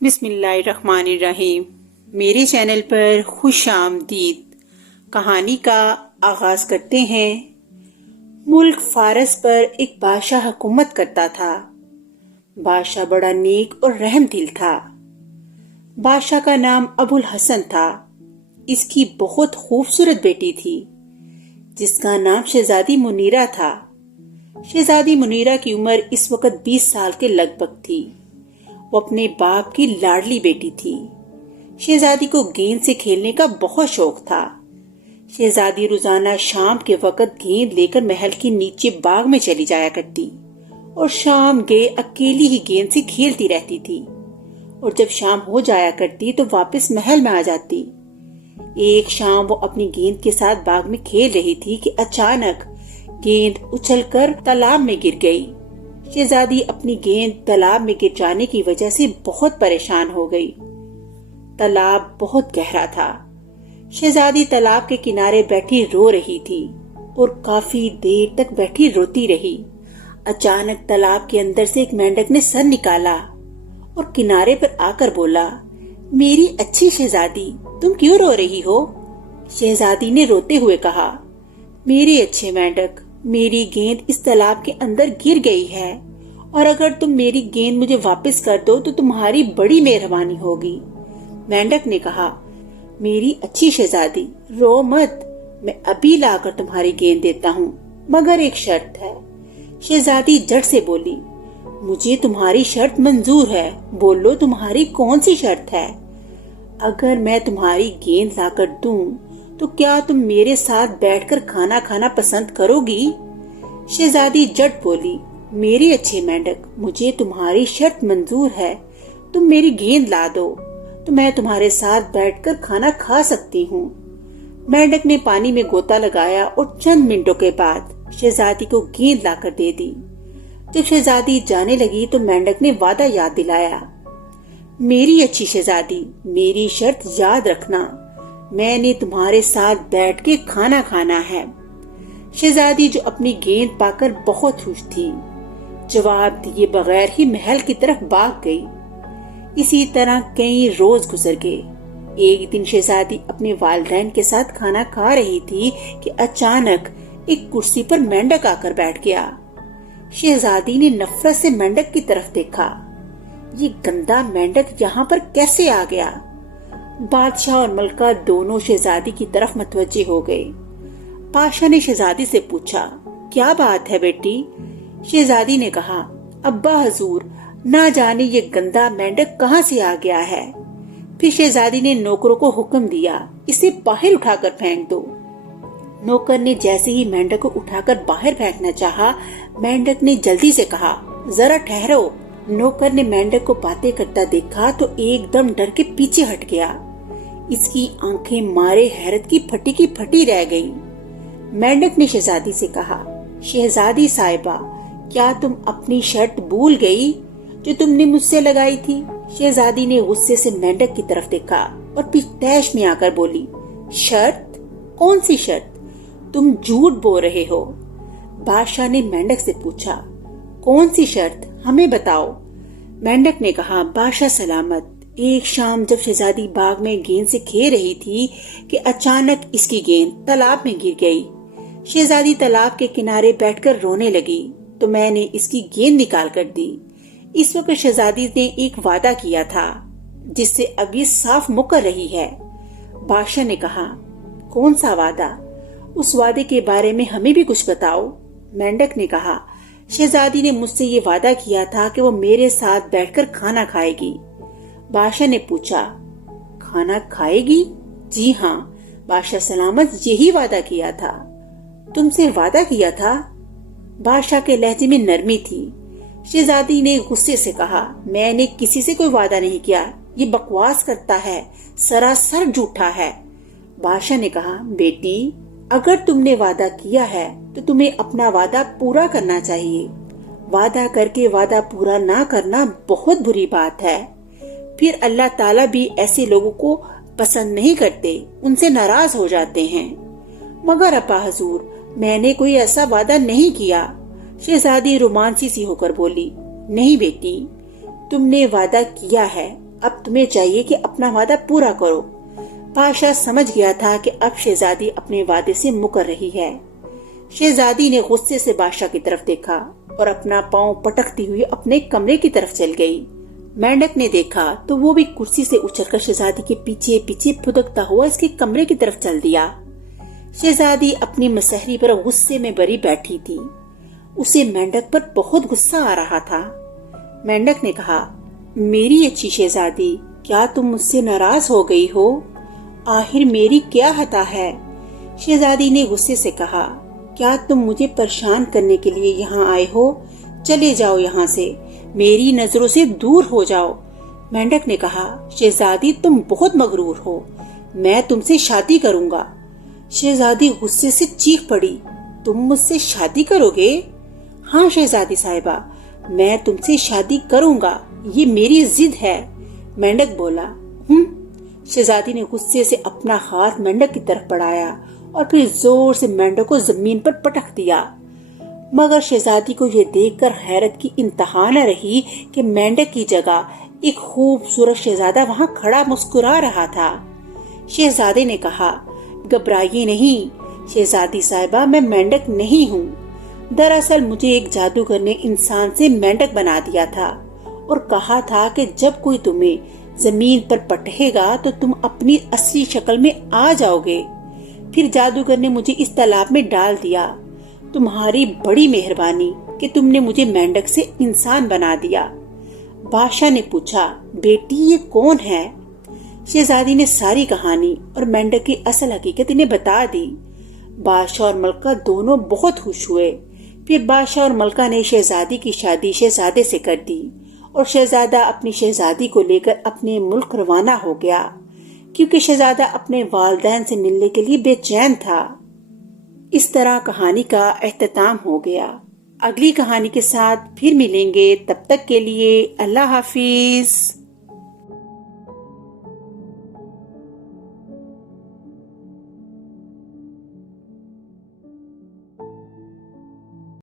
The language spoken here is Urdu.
بسم اللہ الرحمن الرحیم۔ میرے چینل پر خوش آمدید۔ کہانی کا آغاز کرتے ہیں۔ ملک فارس پر ایک بادشاہ حکومت کرتا تھا۔ بادشاہ بڑا نیک اور رحم دل تھا۔ بادشاہ کا نام ابو الحسن تھا۔ اس کی بہت خوبصورت بیٹی تھی جس کا نام شہزادی منیرہ تھا۔ شہزادی منیرہ کی عمر اس وقت 20 سال کے لگ بھگ تھی۔ وہ اپنے باپ کی لاڈلی بیٹی تھی۔ شہزادی کو گیند سے کھیلنے کا بہت شوق تھا۔ شہزادی روزانہ شام کے وقت گیند لے کر محل کے نیچے باغ میں چلی جایا کرتی اور شام گئے اکیلی ہی گیند سے کھیلتی رہتی تھی، اور جب شام ہو جایا کرتی تو واپس محل میں آ جاتی۔ ایک شام وہ اپنی گیند کے ساتھ باغ میں کھیل رہی تھی کہ اچانک گیند اچھل کر تالاب میں گر گئی۔ شہزادی اپنی گیند تالاب میں گر جانے کی وجہ سے بہت پریشان ہو گئی۔ تالاب بہت گہرا تھا۔ شہزادی تالاب کے کنارے بیٹھی رو رہی تھی اور کافی دیر تک بیٹھی روتی رہی۔ اچانک تالاب کے اندر سے ایک مینڈک نے سر نکالا اور کنارے پر آ کر بولا، میری اچھی شہزادی، تم کیوں رو رہی ہو؟ شہزادی نے روتے ہوئے کہا، میرے اچھے مینڈک، میری گیند اس تالاب کے اندر گر گئی ہے، اور اگر تم میری گیند مجھے واپس کر دو تو تمہاری بڑی مہربانی ہوگی۔ مینڈک نے کہا، میری اچھی شہزادی، رو مت، میں ابھی لا کر تمہاری گیند دیتا ہوں، مگر ایک شرط ہے۔ شہزادی جھٹ سے بولی، مجھے تمہاری شرط منظور ہے، بولو تمہاری کون سی شرط ہے؟ اگر میں تمہاری گیند لا کر دوں تو کیا تم میرے ساتھ بیٹھ کر کھانا کھانا پسند کرو گی؟ شہزادی جٹ بولی، میرے اچھے مینڈک، مجھے تمہاری شرط منظور ہے، تم میری گیند لا دو تو میں تمہارے ساتھ بیٹھ کر کھانا کھا سکتی ہوں۔ مینڈک نے پانی میں گوتا لگایا اور چند منٹوں کے بعد شہزادی کو گیند لا کر دے دی۔ جب شہزادی جانے لگی تو مینڈک نے وعدہ یاد دلایا، میری اچھی شہزادی، میری شرط یاد رکھنا، میں نے تمہارے ساتھ بیٹھ کے کھانا کھانا ہے۔ شہزادی جو اپنی گیند پا کر بہت خوش تھی، جواب دیے بغیر ہی محل کی طرف بھاگ گئی۔ اسی طرح کئی روز گزر گئے۔ ایک دن شہزادی اپنے والدین کے ساتھ کھانا کھا رہی تھی کہ اچانک ایک کرسی پر مینڈک آ کر بیٹھ گیا۔ شہزادی نے نفرت سے مینڈک کی طرف دیکھا، یہ گندا مینڈک یہاں پر کیسے آ گیا؟ بادشاہ اور ملکہ دونوں شہزادی کی طرف متوجہ ہو گئے۔ بادشاہ نے شہزادی سے پوچھا، کیا بات ہے بیٹی؟ شہزادی نے کہا، ابا حضور، نہ جانے یہ گندا مینڈک کہاں سے آ گیا ہے۔ پھر شہزادی نے نوکروں کو حکم دیا، اسے باہر اٹھا کر پھینک دو۔ نوکر نے جیسے ہی مینڈک کو اٹھا کر باہر پھینکنا چاہا، مینڈک نے جلدی سے کہا، ذرا ٹھہرو۔ نوکر نے مینڈک کو باتیں کرتا دیکھا تو ایک دم ڈر کے پیچھے ہٹ گیا۔ اس کی آنکھیں مارے حیرت کی پھٹی رہ گئی۔ مینڈک نے شہزادی سے کہا، شہزادی صاحبہ، کیا تم اپنی شرط بھول گئی جو تم نے مجھ سے لگائی تھی؟ شہزادی نے غصے سے مینڈک کی طرف دیکھا اور پیش میں آ کر بولی، شرط؟ کون سی شرط؟ تم جھوٹ بول رہے ہو۔ بادشاہ نے مینڈک سے پوچھا، کون سی شرط؟ ہمیں بتاؤ۔ مینڈک نے کہا، بادشاہ سلامت، ایک شام جب شہزادی باغ میں گیند سے کھیل رہی تھی کہ اچانک اس کی گیند تالاب میں گر گئی۔ شہزادی تالاب کے کنارے بیٹھ کر رونے لگی تو میں نے اس کی گیند نکال کر دی۔ اس وقت شہزادی نے ایک وعدہ کیا تھا جس سے اب یہ صاف مکر رہی ہے۔ بادشاہ نے کہا، کون سا وعدہ؟ اس وعدے کے بارے میں ہمیں بھی کچھ بتاؤ۔ مینڈک نے کہا، شہزادی نے مجھ سے یہ وعدہ کیا تھا کہ وہ میرے ساتھ بیٹھ کر کھانا کھائے گی۔ بادشاہ نے پوچھا، کھانا کھائے گی؟ جی ہاں، بادشاہ سلامت، یہی وعدہ کیا تھا۔ تم سے وعدہ کیا تھا؟ بادشاہ کے لہجے میں نرمی تھی۔ شہزادی نے غصے سے کہا، میں نے کسی سے کوئی وعدہ نہیں کیا، یہ بکواس کرتا ہے، سراسر جھوٹا ہے۔ بادشاہ نے کہا، بیٹی، اگر تم نے وعدہ کیا ہے تو تمہیں اپنا وعدہ پورا کرنا چاہیے۔ وعدہ کر کے وعدہ پورا نہ کرنا بہت بری بات ہے۔ پھر اللہ تعالیٰ بھی ایسے لوگوں کو پسند نہیں کرتے، ان سے ناراض ہو جاتے ہیں۔ مگر ابا حضور، میں نے کوئی ایسا وعدہ نہیں کیا۔ شہزادی رومانسی سی ہو کر بولی، نہیں بیٹی، تم نے وعدہ کیا ہے، اب تمہیں چاہیے کہ اپنا وعدہ پورا کرو۔ بادشاہ سمجھ گیا تھا کہ اب شہزادی اپنے وعدے سے مکر رہی ہے۔ شہزادی نے غصے سے بادشاہ کی طرف دیکھا اور اپنا پاؤں پٹکتی ہوئی اپنے کمرے کی طرف چل گئی۔ مینڈک نے دیکھا تو وہ بھی کرسی سے اچھل کر شہزادی کے پیچھے پیچھے پھدکتا ہوا اس کے کمرے کی طرف چل دیا۔ شہزادی اپنی مسہری پر غصے میں بری بیٹھی تھی۔ اسے مینڈک پر بہت غصہ آ رہا تھا۔ مینڈک نے کہا، میری اچھی شہزادی، کیا تم مجھ سے ناراض ہو گئی ہو؟ آخر میری کیا خطا ہے؟ شہزادی نے غصے سے کہا، کیا تم مجھے پریشان کرنے کے لیے یہاں آئے ہو؟ چلے جاؤ یہاں سے، میری نظروں سے دور ہو جاؤ۔ مینڈک نے کہا، شہزادی تم بہت مغرور ہو، میں تم سے شادی کروں گا۔ شہزادی غصے سے چیخ پڑی، تم مجھ سے شادی کرو گے؟ ہاں شہزادی صاحبہ، میں تم سے شادی کروں گا، یہ میری ضد ہے۔ مینڈک بولا، شہزادی نے غصے سے اپنا ہاتھ مینڈک کی طرف بڑھایا اور پھر زور سے مینڈک کو زمین پر پٹک دیا۔ مگر شہزادی کو یہ دیکھ کر حیرت کی انتہا نہ رہی کہ مینڈک کی جگہ ایک خوبصورت شہزادہ وہاں کھڑا مسکرا رہا تھا۔ شہزادے نے کہا، گھبرائیے نہیں شہزادی صاحبہ، میں مینڈک نہیں ہوں۔ دراصل مجھے ایک جادوگر نے انسان سے مینڈک بنا دیا تھا اور کہا تھا کہ جب کوئی تمہیں زمین پر پٹکے گا تو تم اپنی اصلی شکل میں آ جاؤ گے۔ پھر جادوگر نے مجھے اس تالاب میں ڈال دیا۔ تمہاری بڑی مہربانی کہ تم نے مجھے مینڈک سے انسان بنا دیا۔ بادشاہ نے پوچھا، بیٹی یہ کون ہے؟ شہزادی نے ساری کہانی اور مینڈک کی اصل حقیقت انہیں بتا دی۔ بادشاہ اور ملکہ دونوں بہت خوش ہوئے۔ پھر بادشاہ اور ملکہ نے شہزادی کی شادی شہزادے سے کر دی اور شہزادہ اپنی شہزادی کو لے کر اپنے ملک روانہ ہو گیا، کیونکہ شہزادہ اپنے والدین سے ملنے کے لیے بے چین تھا۔ اس طرح کہانی کا اختتام ہو گیا۔ اگلی کہانی کے ساتھ پھر ملیں گے، تب تک کے لیے اللہ حافظ۔